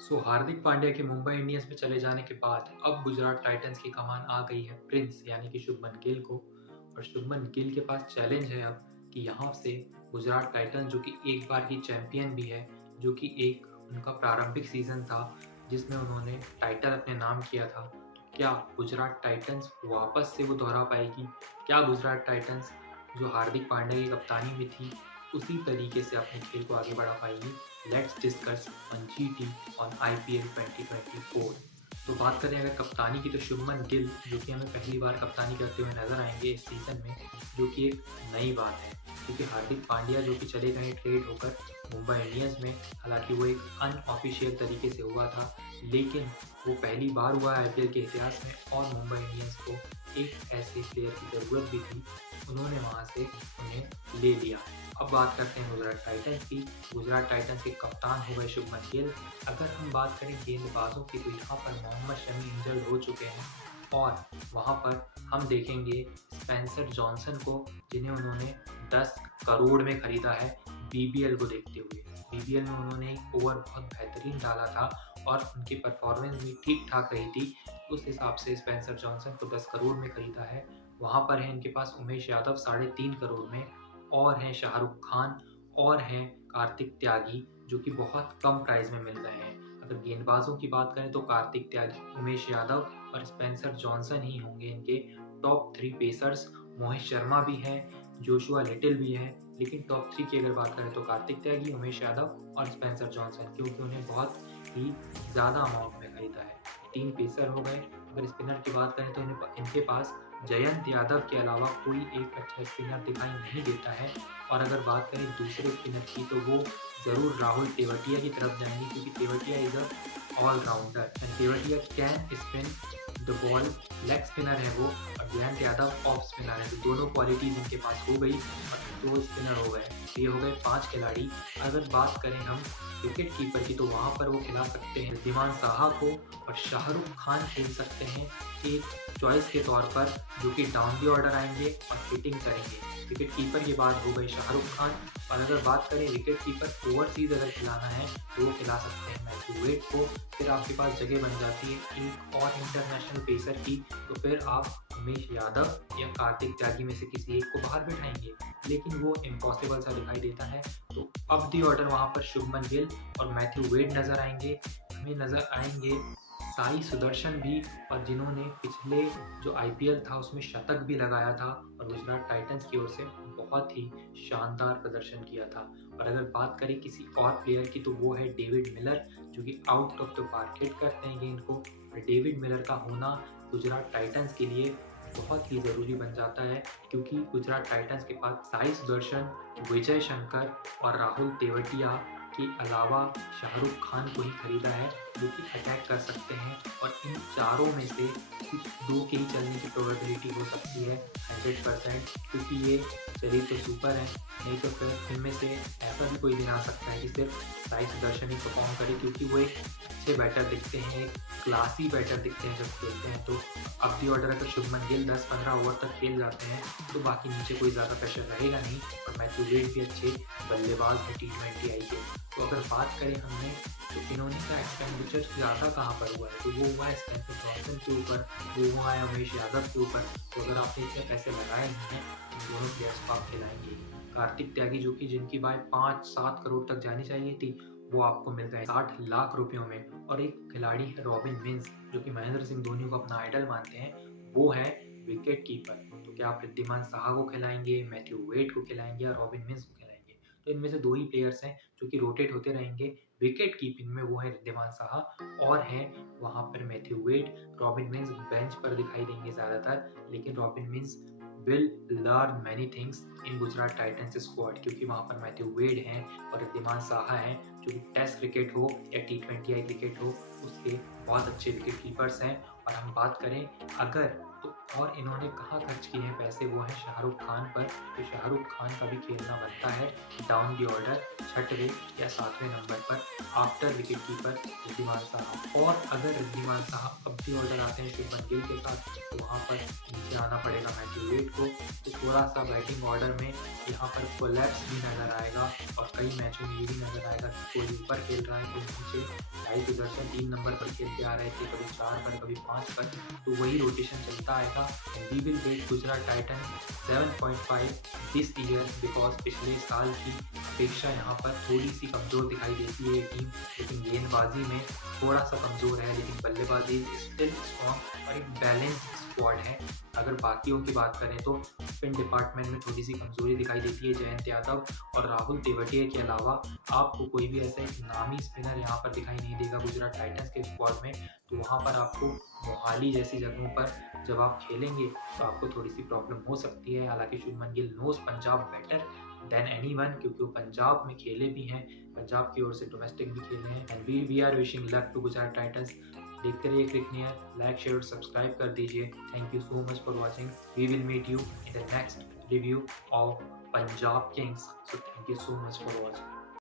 हार्दिक पांड्या के मुंबई इंडियंस में चले जाने के बाद अब गुजरात टाइटंस की कमान आ गई है प्रिंस यानी कि शुभमन गिल को। और शुभमन गिल के पास चैलेंज है अब कि यहाँ से गुजरात टाइटंस, जो कि एक बार की चैंपियन भी है, जो कि एक उनका प्रारंभिक सीजन था जिसमें उन्होंने टाइटल अपने नाम किया था, तो क्या गुजरात टाइटंस वापस से वो दोहरा पाएगी? क्या गुजरात टाइटंस जो हार्दिक पांड्या की कप्तानी में थी उसी तरीके से अपने खेल को आगे बढ़ा पाएगी? Let's discuss on GT on IPL 2024। तो बात करें अगर कप्तानी की, तो शुभमन गिल जो कि हमें पहली बार कप्तानी करते हुए नजर आएंगे इस सीजन में, जो कि एक नई बात है क्योंकि हार्दिक पांड्या जो कि चले गए ट्रेड होकर मुंबई इंडियंस में। हालांकि वो एक अनऑफिशियल तरीके से हुआ था, लेकिन वो पहली बार हुआ है आईपीएल के इतिहास में और मुंबई इंडियंस को एक ऐसे प्लेयर की ज़रूरत भी थी, उन्होंने वहाँ से उन्हें ले लिया। अब बात करते हैं गुजरात टाइटंस की। गुजरात टाइटंस के कप्तान हो गए शुभमन गिल। अगर हम बात करें गेंदबाजों की, तो यहाँ पर मोहम्मद शमी इंजर्ड हो चुके हैं और वहाँ पर हम देखेंगे स्पेंसर जॉनसन को, जिन्हें उन्होंने 10 करोड़ में खरीदा है बीबीएल को देखते हुए। बीबीएल में उन्होंने एक ओवर बहुत बेहतरीन डाला था और उनकी परफॉर्मेंस भी ठीक ठाक रही थी। उस हिसाब से स्पेंसर जॉनसन को 10 करोड़ में खरीदा है। वहाँ पर है इनके पास उमेश यादव 3.5 करोड़ में, और हैं शाहरुख खान और हैं कार्तिक त्यागी, जो कि बहुत कम प्राइस में मिल रहे हैं। अगर गेंदबाजों की बात करें तो कार्तिक त्यागी, उमेश यादव और स्पेंसर जॉनसन ही होंगे इनके टॉप 3 पेसर्स। मोहित शर्मा भी हैं, जोशुआ लिटिल भी हैं, लेकिन टॉप 3 की अगर बात करें तो कार्तिक त्यागी, उमेश यादव और स्पेंसर जॉनसन, क्योंकि उन्हें बहुत ही ज़्यादा अमाउंट में खरीदा है। 3 पेसर हो गए। अगर स्पिनर की बात करें तो इनके पास जयंत यादव के अलावा कोई एक अच्छा स्पिनर दिखाई नहीं देता है। और अगर बात करें दूसरे स्पिनर की, तो वो ज़रूर राहुल तेवतिया की तरफ जाएंगे, क्योंकि Tewatia is a allrounder and Tewatia can spin the ball. Leg spinner है वो, और जयंत यादव ऑफ स्पिनर है, तो दोनों क्वालिटीज इनके पास हो गई और 2 स्पिनर हो गए। ये हो गए 5 खिलाड़ी। अगर बात करें हम विकेट कीपर की, तो वहाँ पर वो खिला सकते हैं रिद्धिमान साहा को, और शाहरुख खान खेल सकते हैं एक चॉइस के तौर पर, जो कि डाउन दी ऑर्डर आएंगे और हिटिंग करेंगे। विकेट कीपर की बात हो गई शाहरुख खान। और अगर बात करें विकेट कीपर ओवरसीज अगर खिलाना है, तो वो खिला सकते हैं मैथ्यू वेड को। फिर आपके पास जगह बन जाती है एक और इंटरनेशनल पेसर की, तो फिर आप उमेश यादव या कार्तिक त्यागी में से किसी एक को बाहर बिठाएंगे, लेकिन वो इम्पॉसिबल सा दिखाई देता है। तो अब दी ऑर्डर वहाँ पर शुभमन गिल और मैथ्यू वेड नजर आएंगे। हमें नजर आएंगे साई सुदर्शन भी, और जिन्होंने पिछले जो आईपीएल था उसमें शतक भी लगाया था और गुजरात टाइटंस की ओर से बहुत ही शानदार प्रदर्शन किया था। और अगर बात करें किसी और प्लेयर की, तो वो है डेविड मिलर, जो कि out of the park hit करते हैं गेंद को। और डेविड मिलर का होना गुजरात टाइटंस के लिए बहुत ही ज़रूरी बन जाता है, क्योंकि गुजरात टाइटंस के पास साई सुदर्शन, विजय शंकर और राहुल तेवतिया के अलावा शाहरुख खान को ही खरीदा है, जो कि अटैक कर सकते हैं। और इन चारों में से सिर्फ 2 के ही चलने की प्रोबेबिलिटी हो सकती है 100%, क्योंकि ये चलिए तो सुपर है, नहीं तो फिर इनमें से ऐसा भी कोई दिन आ सकता है कि सिर्फ साई सुदर्शन ही परफॉर्म करे, क्योंकि वो एक अच्छे बैटर दिखते हैं, एक क्लासी बैटर दिखते हैं जब खेलते हैं। तो अब दी ऑर्डर अगर शुभमन गिल 10-15 ओवर तक खेल जाते हैं, तो बाकी नीचे कोई ज़्यादा प्रेशर रहेगा नहीं। और मैथ्यू वेड भी अच्छे बल्लेबाज है T20 आई के। तो अगर बात करें हमने, तो इन्होंने का एक्सपेंडिचर ज़्यादा कहाँ पर हुआ है, तो वो हुआ है स्पेंसर जॉनसन के ऊपर, वो हुआ है उमेश यादव के ऊपर। तो अगर आपने इतने पैसे लगाए हैं, तो दोनों प्लेयर्स को आप खिलाएंगे। कार्तिक त्यागी, जो कि जिनकी बाय 5-7 करोड़ तक जानी चाहिए थी, वो आपको मिल गए 60 लाख रुपयों में। और एक खिलाड़ी है रॉबिन मिंस, जो कि महेंद्र सिंह धोनी को अपना आइडल मानते हैं, वो है विकेट कीपर। तो क्या आप रिद्धिमान साहा को खिलाएंगे, मैथ्यू वेड को खिलाएंगे या रॉबिन मिंस को खिलाएंगे? तो इनमें से 2 ही प्लेयर्स हैं जो कि रोटेट होते रहेंगे। विकेट कीपिंग में वो है रिद्धिमान साहा और है वहाँ पर Matthew Wade. Robin Minz bench पर दिखाई देंगे ज़्यादातर, लेकिन Robin Minz will learn many things in Gujarat Titans squad, क्योंकि वहाँ पर मैथ्यू वेड हैं और रिद्धिमान साहा हैं, जो कि टेस्ट क्रिकेट हो या T20 क्रिकेट हो, उसके बहुत अच्छे विकेट कीपर्स हैं। और हम बात करें अगर, तो और इन्होंने कहाँ खर्च किए हैं पैसे, वो हैं शाहरुख खान पर। तो शाहरुख खान का भी खेलना बनता है डाउन द ऑर्डर 6वें या 7वें नंबर पर after wicket keeper Riddhiman Saha. और अगर रिद्धिमान साहा अब भी ऑर्डर आते हैं शुभमन गिल के साथ तो वहाँ पर नीचे आना पड़ेगा मैथ्यू वेड को। तो थोड़ा सा बैटिंग ऑर्डर में यहाँ पर कोलैप्स भी नज़र आएगा और कई मैचों में ये भी नज़र आएगा कि कोई ऊपर खेल रहा है कोई नीचे। साई सुदर्शन 3 नंबर पर खेलते आ रहे थे, कभी 4 पर कभी 5 पर, तो वही रोटेशन चलता आएगा। We will bet Gujarat Titan 7.5 this year because पिछले साल की अपेक्षा यहाँ पर थोड़ी सी कमज़ोर दिखाई देती है टीम, लेकिन गेंदबाजी में थोड़ा सा कमज़ोर है, लेकिन बल्लेबाजी स्टिल स्ट्रॉन्ग और एक बैलेंस स्क्वाड है। अगर बाकियों की बात करें तो स्पिन डिपार्टमेंट में थोड़ी सी कमज़ोरी दिखाई देती है जयंत यादव और राहुल तेवतिया के अलावा आपको कोई भी ऐसा एक नामी स्पिनर यहाँ पर दिखाई नहीं देगा गुजरात टाइटंस के स्क्वाड में। तो वहाँ पर आपको मोहाली जैसी जगहों पर जब आप खेलेंगे तो आपको थोड़ी सी प्रॉब्लम हो सकती है। हालांकि Shubman Gill knows Punjab better than anyone, क्योंकि वो पंजाब में खेले भी हैं, पंजाब की ओर से डोमेस्टिक भी खेले हैं। And we are wishing luck to Gujarat Titans. देखते रहिए क्रिकनियर, लाइक शेयर और सब्सक्राइब कर दीजिए। Thank you so much for watching. We will meet you in the next review of Punjab Kings. So thank you so much for watching.